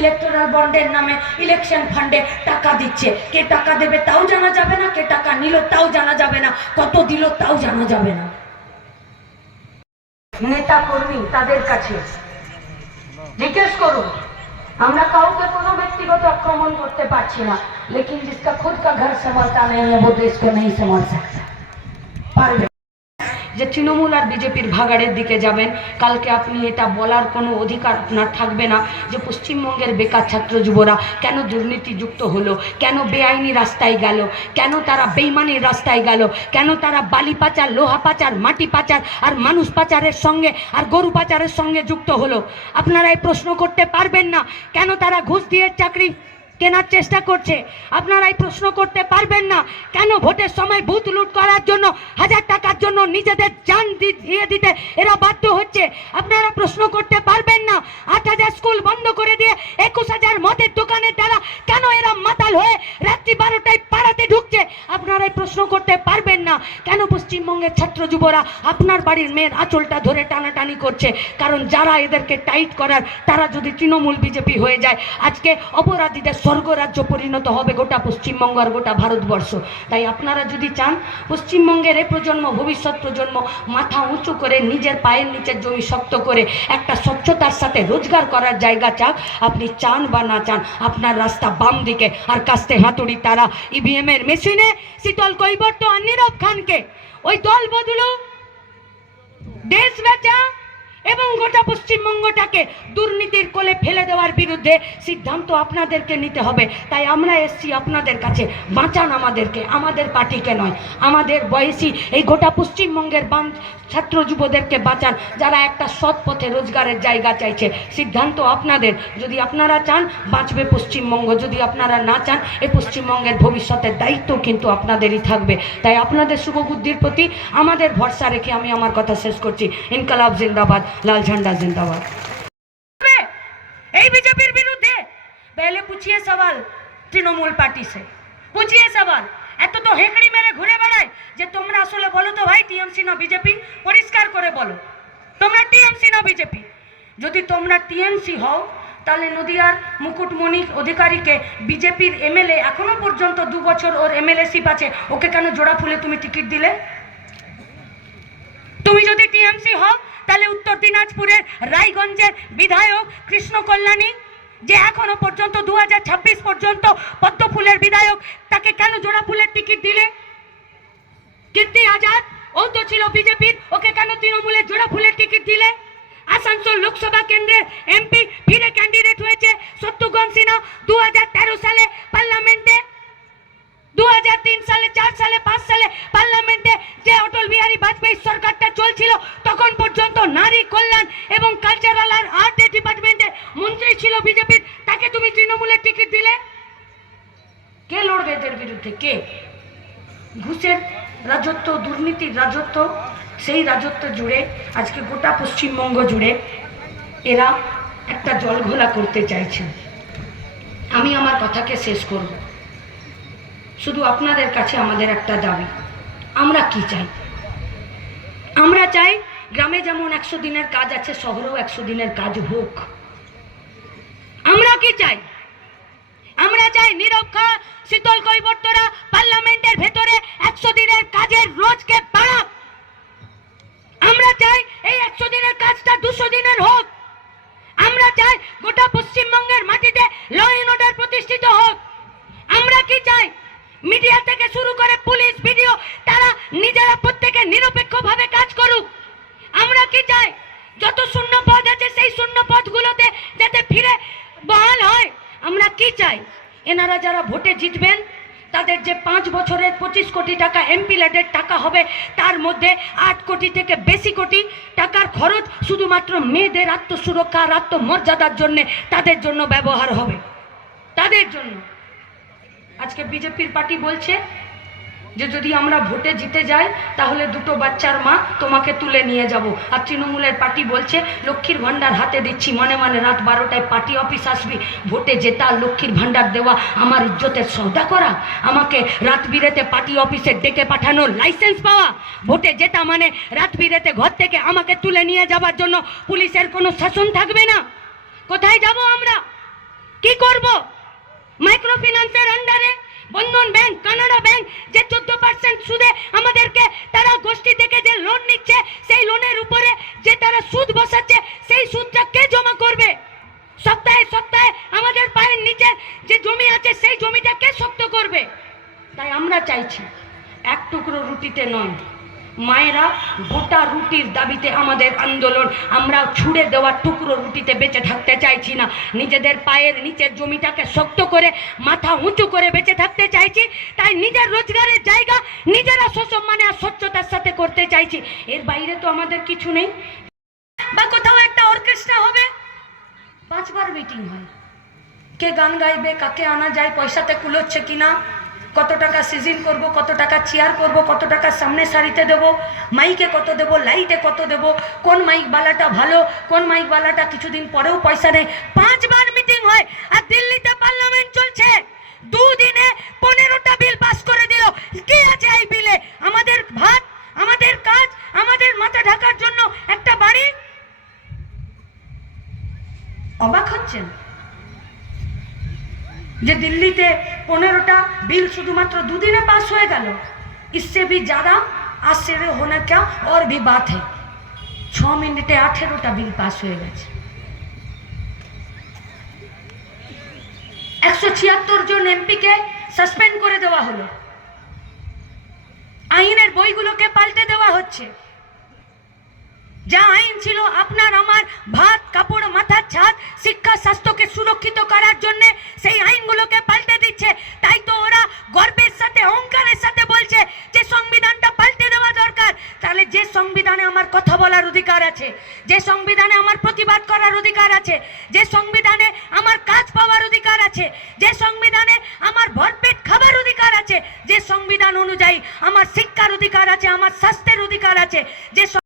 Electoral বন্ডের নামে election ফান্ডে টাকা দিচ্ছে। কে টাকা দেবে তাও জানা যাবে না, কে টাকা নিল তাও জানা যাবে না, কত দিল তাও জানা যাবে না। নেতা কর্মী তাদের কাছে জিজ্ঞেস করুন, আমরা কাউকে কোনো ব্যক্তিগত আক্রমণ করতে পারছি না। লেকিন জিসকা খুদ কা ঘর সম্ভালতা নেই দেশকে নেই সম্ভাল সকতা। পারবে যে তৃণমূল আর বিজেপির ভাগাড়ের দিকে যাবেন, কালকে আপনি এটা বলার কোনো অধিকার আপনার থাকবে না যে পশ্চিমবঙ্গের বেকার ছাত্র যুবরা কেন দুর্নীতিযুক্ত হলো, কেন বেআইনি রাস্তায় গেল, কেন তারা বেইমানির রাস্তায় গেল, কেন তারা বালি পাচার, লোহা পাচার, মাটি পাচার আর মানুষ পাচারের সঙ্গে আর গরু পাচারের সঙ্গে যুক্ত হলো? আপনারা এই প্রশ্ন করতে পারবেন না। কেন তারা ঘুষ দিয়ে চাকরি কেনার চেষ্টা করছে। আপনারা এই প্রশ্ন করতে পারবেন না কেন ভোটের সময় বুথ লুট করার জন্য, হাজার টাকার জন্য নিজেদের দি- দিয়ে দিতে এরা বাধ্য হচ্ছে? আপনারা প্রশ্ন করতে পারবেন না। আট হাজার স্কুল বন্ধ করে দিয়ে একুশ হাজার মদের দোকানের দ্বারা কেন এরা মাতাল হয়ে রাত্রি বারোটায় পাড়াতে ঢুকছে? আপনারা এই প্রশ্ন করতে পারবেন না কেন পশ্চিমবঙ্গের ছাত্র যুবরা আপনার বাড়ির মেয়ের আঁচলটা ধরে টানাটানি করছে? কারণ যারা এদেরকে টাইট করার, তারা যদি তৃণমূল বিজেপি হয়ে যায়, আজকে অপরাধীদের স্বর্গরাজ্য পরিণত হবে গোটা পশ্চিমবঙ্গ আর গোটা ভারতবর্ষ। তাই আপনারা যদি চান, পশ্চিমবঙ্গের এ প্রজন্ম, ভবিষ্যৎ প্রজন্ম মাথা উঁচু করে, নিজের পায়ের নিচের জমি শক্ত করে, একটা স্বচ্ছতার সাথে রোজগার করার জায়গা চাক, আপনি চান বা না চান, আপনার রাস্তা বাম দিকে আর কাস্তে হাতুড়ি তারা। ইভিএম এর মেশিনে শীতল কৈবর্ত আর নীরব খানকে। ওই দল বদলু দেশ বেচা। এবং গোটা পশ্চিমবঙ্গটাকে দুর্নীতির কোলে ফেলে দেওয়ার বিরুদ্ধে সিদ্ধান্ত আপনাদেরকে নিতে হবে। তাই আমরা এসছি আপনাদের কাছে। বাঁচান আমাদেরকে। আমাদের পার্টিকে নয়। আমাদের বয়সী এই গোটা পশ্চিমবঙ্গের বাম ছাত্র যুবদেরকে বাঁচান। যারা একটা সৎ পথে রোজগারের জায়গা চাইছে। সিদ্ধান্ত আপনাদের। যদি আপনারা চান, বাঁচবে পশ্চিমবঙ্গ। যদি আপনারা না চান এই পশ্চিমবঙ্গের ভবিষ্যতের দায়িত্ব কিন্তু আপনাদেরই থাকবে। তাই আপনাদের শুভবুদ্ধির প্রতি আমাদের ভরসা রেখে আমি আমার কথা শেষ করছি। ইনকালাব জিন্দাবাদ। লাল ঝান্ডা জিন্দাবাদ এই বিজেপির বিরুদ্ধে? পেলে পুছিয়ে সওয়াল তৃণমূল পার্টি সে পুছিয়ে সওয়াল এত তো হেঁকড়ি মেরে ঘুরে বেড়ায় যে তোমরা আসলে বলো তো ভাই, টিএমসি না বিজেপি? পরিষ্কার করে বলো। তোমরা টিএমসি না বিজেপি? যদি তোমরা টিএমসি হও, তাহলে নদিয়ার মুকুটমণি অধিকারীকে বিজেপির এমএলএ এখনও পর্যন্ত দু বছর ওর এমএলএ এমএলএশিপ আছে, ওকে কেন জোড়া ফুলে তুমি টিকিট দিলে? তুমি যদি টিএমসি হও তাহলে উত্তর দিনাজপুরের রায়গঞ্জের বিধায়ক কৃষ্ণ কল্যাণী, যে এখনও পর্যন্ত দু হাজার ছাব্বিশ পর্যন্ত পদ্ম ফুলের বিধায়ক, তাকে কেন জোড়া ফুলের টিকিট দিলে? কীর্তি আজাদ, ও তো ছিল বিজেপির, ওকে কেন তৃণমূলের জোড়া ফুলের টিকিট দিলে? আসানসোল লোকসভা কেন্দ্রের এমপি ফিরে ক্যান্ডিডেট হয়েছে শত্রুঘ্ন সিনহা দু হাজার তেরো সালে পার্লামেন্টে দু হাজার তিন সালে, চার সালে, পাঁচ সালে পার্লামেন্টে যে অটল বিহারী বাজপেয়ী সরকারটা চলছিল তখন পর্যন্ত নারী কল্যাণ এবং কালচারাল আর আর্ট ডিপার্টমেন্টের মন্ত্রী ছিল বিজেপির তাকে তুমি তৃণমূলের টিকিট দিলে কে লড়বে এদের বিরুদ্ধে কে ঘুষের রাজত্ব, দুর্নীতির রাজত্ব, সেই রাজত্ব জুড়ে, আজকে গোটা পশ্চিমবঙ্গ জুড়ে এরা একটা জলঘোলা করতে চাইছে। আমি আমার কথাকে শেষ করব। শুধু আপনাদের কাছে আমাদের একটা দাবি, আমরা কি চাই? আমরা চাই গ্রামে যেমন একশো দিনের কাজ আছে, শহরেও একশো দিনের কাজ হোক। আমরা কি চাই? আমরা চাই নিরক্ষা শীতল কৈবর্তরা পার্লামেন্টের ভেতরে একশো দিনের কাজের রোজকে বাড়াক আমরা চাই এই একশো দিনের কাজটা দুশো দিনের হোক আমরা চাই গোটা পশ্চিমবঙ্গের মাটিতে ল অ্যান্ড অর্ডার প্রতিষ্ঠিত হোক আমরা কি চাই মিডিয়া থেকে শুরু করে পুলিশ, ভিডিও, তারা নিজেরা প্রত্যেকে নিরপেক্ষভাবে কাজ করুক। আমরা কি চাই? যত শূন্য পদ আছে, সেই শূন্য পদগুলোতে যাতে ফিরে বহাল হয়, আমরা কি চাই? এনারা যারা ভোটে জিতবেন, তাদের যে পাঁচ বছরের পঁচিশ কোটি টাকা এমপি ল্যাডের টাকা হবে, তার মধ্যে আট কোটি থেকে বেশি কোটি টাকার খরচ শুধুমাত্র মেয়েদের আত্মসুরক্ষা আর আত্মমর্যাদার জন্যে তাদের জন্য ব্যবহার হবে। তাদের জন্য। আজকে বিজেপির পার্টি বলছে যে যদি আমরা ভোটে জিতে যাই, তাহলে দুটো বাচ্চার মা তোমাকে তুলে নিয়ে যাব। আর তৃণমূলের পার্টি বলছে, লক্ষ্মীর ভাণ্ডার হাতে দিচ্ছি মানে মানে রাত বারোটায় পার্টি অফিস আসবি। ভোটে জেতা, লক্ষ্মীর ভাণ্ডার দেওয়া, আমার ইজ্জতের সৌদা করা। আমাকে রাত বিরেতে পার্টি অফিসে ডেকে পাঠানোর লাইসেন্স পাওয়া। ভোটে জেতা মানে রাত বিরেতে ঘর থেকে আমাকে তুলে নিয়ে যাবার জন্য পুলিশের কোনো শাসন থাকবে না। কোথায় যাব আমরা? কি করব? মাইক্রো ফিন্যান্সের আন্ডারে বন্ধন ব্যাংক, কানাডা ব্যাংক যে চোদ্দ পার্সেন্ট সুদে আমাদেরকে তারা গোষ্ঠী থেকে যে লোন নিচ্ছে, সেই লোনের উপরে যে তারা সুদ বসাচ্ছে, সেই সুদটা কে জমা করবে? সপ্তাহে সপ্তাহে আমাদের পায়ের নিচে যে জমি আছে, সেই জমিটা কে শক্ত করবে? তাই আমরা চাইছি, এক টুকরো রুটিতে নয়। মায়েরা গোটা রুটির দাবিতে আমাদের আন্দোলন। আমরা ছুড়ে দেওয়া টুকরো রুটিতে বেঁচে থাকতে চাইছি না। নিজেদের পায়ের নিচের জমিটাকে শক্ত করে, মাথা উঁচু করে বেঁচে থাকতে চাইছি। তাই নিজের রোজগারের জায়গা নিজেরা সসম্মানে আর স্বচ্ছতার সাথে করতে চাইছি। এর বাইরে তো আমাদের কিছু নেই। বা কোথাও একটা অর্কেস্ট্রা হবে। পাঁচবার মিটিং হয়। কে গান গাইবে, কাকে আনা যায়, পয়সাতে কুলোচ্ছে কিনা কত টাকা সিজন করব, কত টাকা চেয়ার করব, কত টাকা সামনে সারিতে দেব, মাইকে কত দেব, লাইটে কত দেব, কোন মাইক বালাটা ভালো, কোন মাইক বালাটা কিছুদিন পরেও পয়সা নেই। পাঁচবার মিটিং হয় আর দিল্লিতে পার্লামেন্ট চলছে। দুদিনে পনেরোটা বিল পাস করে দিল। কি আছে এই বিলে? আমাদের ভাত, আমাদের কাজ, আমাদের মাথা ঢাকার জন্য একটা বাড়ি? অবাক হচ্ছেন? যে দিল্লিতে পনেরোটা বিল শুধুমাত্র দুদিনে পাস হয়ে গেল इससे भी ज़्यादा आश्चर्य होना क्या और भी बात है ছ মিনিটে আঠেরোটা বিল পাস হয়ে গেছে একশো ছিয়াত্তর জন এমপিকে সাসপেন্ড করে দেওয়া হলো আইনের বইগুলোকে পাল্টে দেওয়া হচ্ছে যা আইন ছিল আপনার আমার ভাত কাপড় ছাদ শিক্ষা স্বাস্থ্যকে সুরক্ষিত করার জন্য সেই আইনগুলোকে পাল্টে দিচ্ছে। তাই তো ওরা গর্বের সাথে, অহংকারের সাথে বলছে যে সংবিধানটা পাল্টে দেওয়া দরকার। তাহলে যে সংবিধানে আমার কথা বলার অধিকার আছে, যে সংবিধানে আমার প্রতিবাদ করার অধিকার আছে, যে সংবিধানে আমার কাজ পাওয়ার অধিকার আছে, যে সংবিধানে আমার ভরপেট খাবার অধিকার আছে, যে সংবিধান অনুযায়ী আমার শিক্ষার অধিকার আছে, আমার স্বাস্থ্যের অধিকার আছে, যে